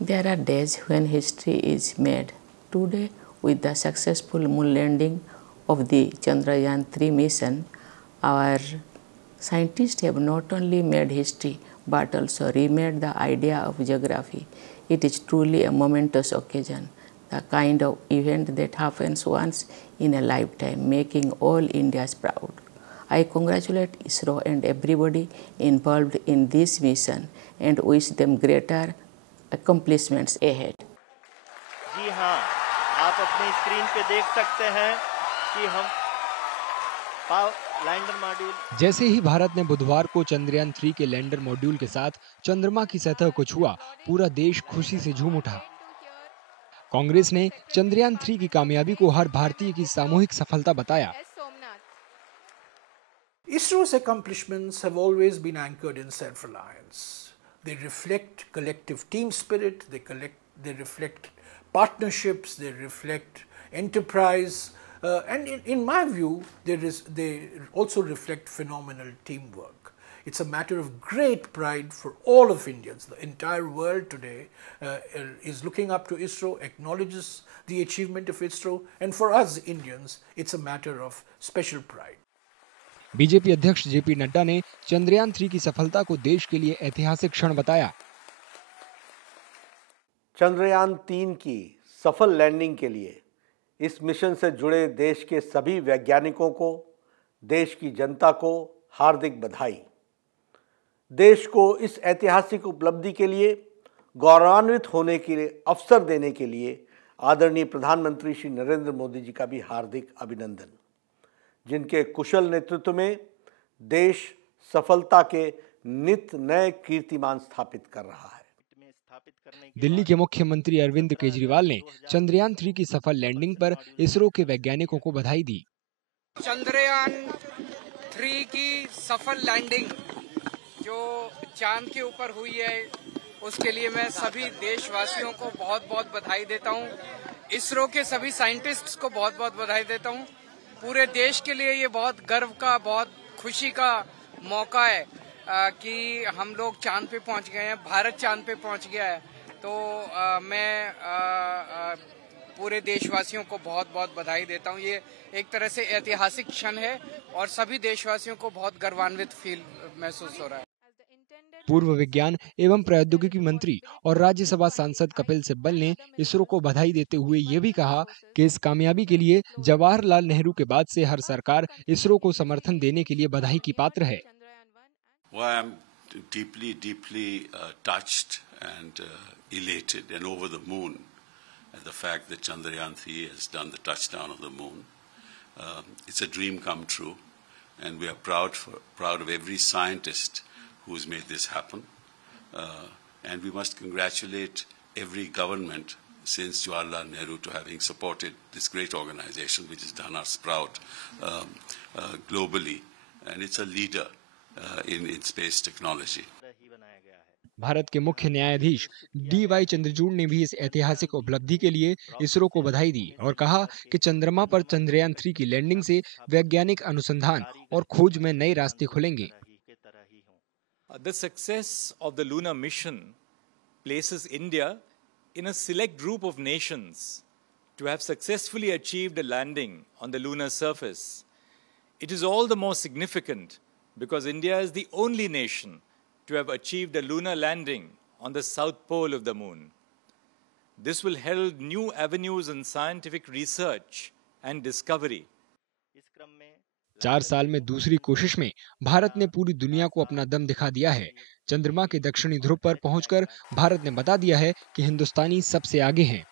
There are days when history is made. Today, with the successful moon landing of the Chandrayaan-3 mission, our scientists have not only made history but also remade the idea of geography. It is truly a momentous occasion, the kind of event that happens once in a lifetime, making all Indians proud. I congratulate ISRO and everybody involved in this mission and wish them greater accomplishments ahead. जी हाँ, आप अपनी screen पे देख सकते हैं कि हम lander module. जैसे ही भारत ने बुधवार को चंद्रयान 3 के लैंडर मॉड्यूल के साथ चंद्रमा की सतह को छुआ, पूरा देश खुशी से झूम उठा। कांग्रेस ने चंद्रयान 3 की कामयाबी को हर भारतीय की सामूहिक सफलता बताया। ISRO's accomplishments have always been anchored in self-reliance. They reflect collective team spirit, they reflect partnerships, they reflect enterprise, and in my view, they also reflect phenomenal teamwork. It's a matter of great pride for all of Indians. The entire world today is looking up to ISRO, acknowledges the achievement of ISRO, and for us Indians, it's a matter of special pride. BJP अध्यक्ष JP Nadda ने चंद्रयान 3 की सफलता को देश के लिए ऐतिहासिक क्षण बताया। चंद्रयान 3 की सफल लैंडिंग के लिए इस मिशन से जुड़े देश के सभी वैज्ञानिकों को, देश की जनता को हार्दिक बधाई। देश को इस ऐतिहासिक उपलब्धि के लिए गौरवान्वित होने के लिए अवसर देने के लिए आदरणीय प्रधानमंत्री श्री नरेंद्र मोदी जी का भी हार्दिक अभिनंदन, जिनके कुशल नेतृत्व में देश सफलता के नित नए कीर्तिमान स्थापित कर रहा है। दिल्ली के मुख्यमंत्री अरविंद केजरीवाल ने चंद्रयान 3 की सफल लैंडिंग पर इसरो के वैज्ञानिकों को बधाई दी। चंद्रयान 3 की सफल लैंडिंग जो चांद के ऊपर हुई है, उसके लिए मैं सभी देशवासियों को बहुत-बहुत बधाई देता हूं। इसरो के सभी साइंटिस्ट्स को बहुत-बहुत बधाई देता हूं। पूरे देश के लिए ये बहुत गर्व का, बहुत खुशी का मौका है कि हम लोग चांद पे पहुंच गए हैं, भारत चांद पे पहुंच गया है। तो मैं पूरे देशवासियों को बहुत-बहुत बधाई देता हूं। ये एक तरह से ऐतिहासिक क्षण है और सभी देशवासियों को बहुत गर्वान्वित फील महसूस हो रहा है। पूर्व विज्ञान एवं प्रौद्योगिकी मंत्री और राज्यसभा सांसद कपिल सिब्बल ने इसरो को बधाई देते हुए ये भी कहा कि इस कामयाबी के लिए जवाहरलाल नेहरू के बाद से हर सरकार इसरो को समर्थन देने के लिए बधाई की पात्र है। Well, I'm deeply touched and elated and over the moon at the fact that Chandrayaan 3 has done the touchdown on the moon. It's a dream come true, and we are proud of every scientist who's made this happen, and we must congratulate every government since Jawaharlal Nehru to having supported this great organization which has done us proud globally, and it's a leader in space technology. Bharat के मुख्य न्यायाधीश DY Chandrachud ने भी इस ऐतिहासिक उपलब्धि के लिए इसरो को बधाई दी और कहा कि चंद्रमा पर चंद्रयान 3 की लैंडिंग से वैज्ञानिक अनुसंधान और खोज में नए रास्ते खुलेंगे। The success of the lunar mission places India in a select group of nations to have successfully achieved a landing on the lunar surface. It is all the more significant because India is the only nation to have achieved a lunar landing on the south pole of the moon. This will herald new avenues in scientific research and discovery. 4 साल में दूसरी कोशिश में भारत ने पूरी दुनिया को अपना दम दिखा दिया है। चंद्रमा के दक्षिणी ध्रुव पर पहुंचकर भारत ने बता दिया है कि हिंदुस्तानी सबसे आगे हैं।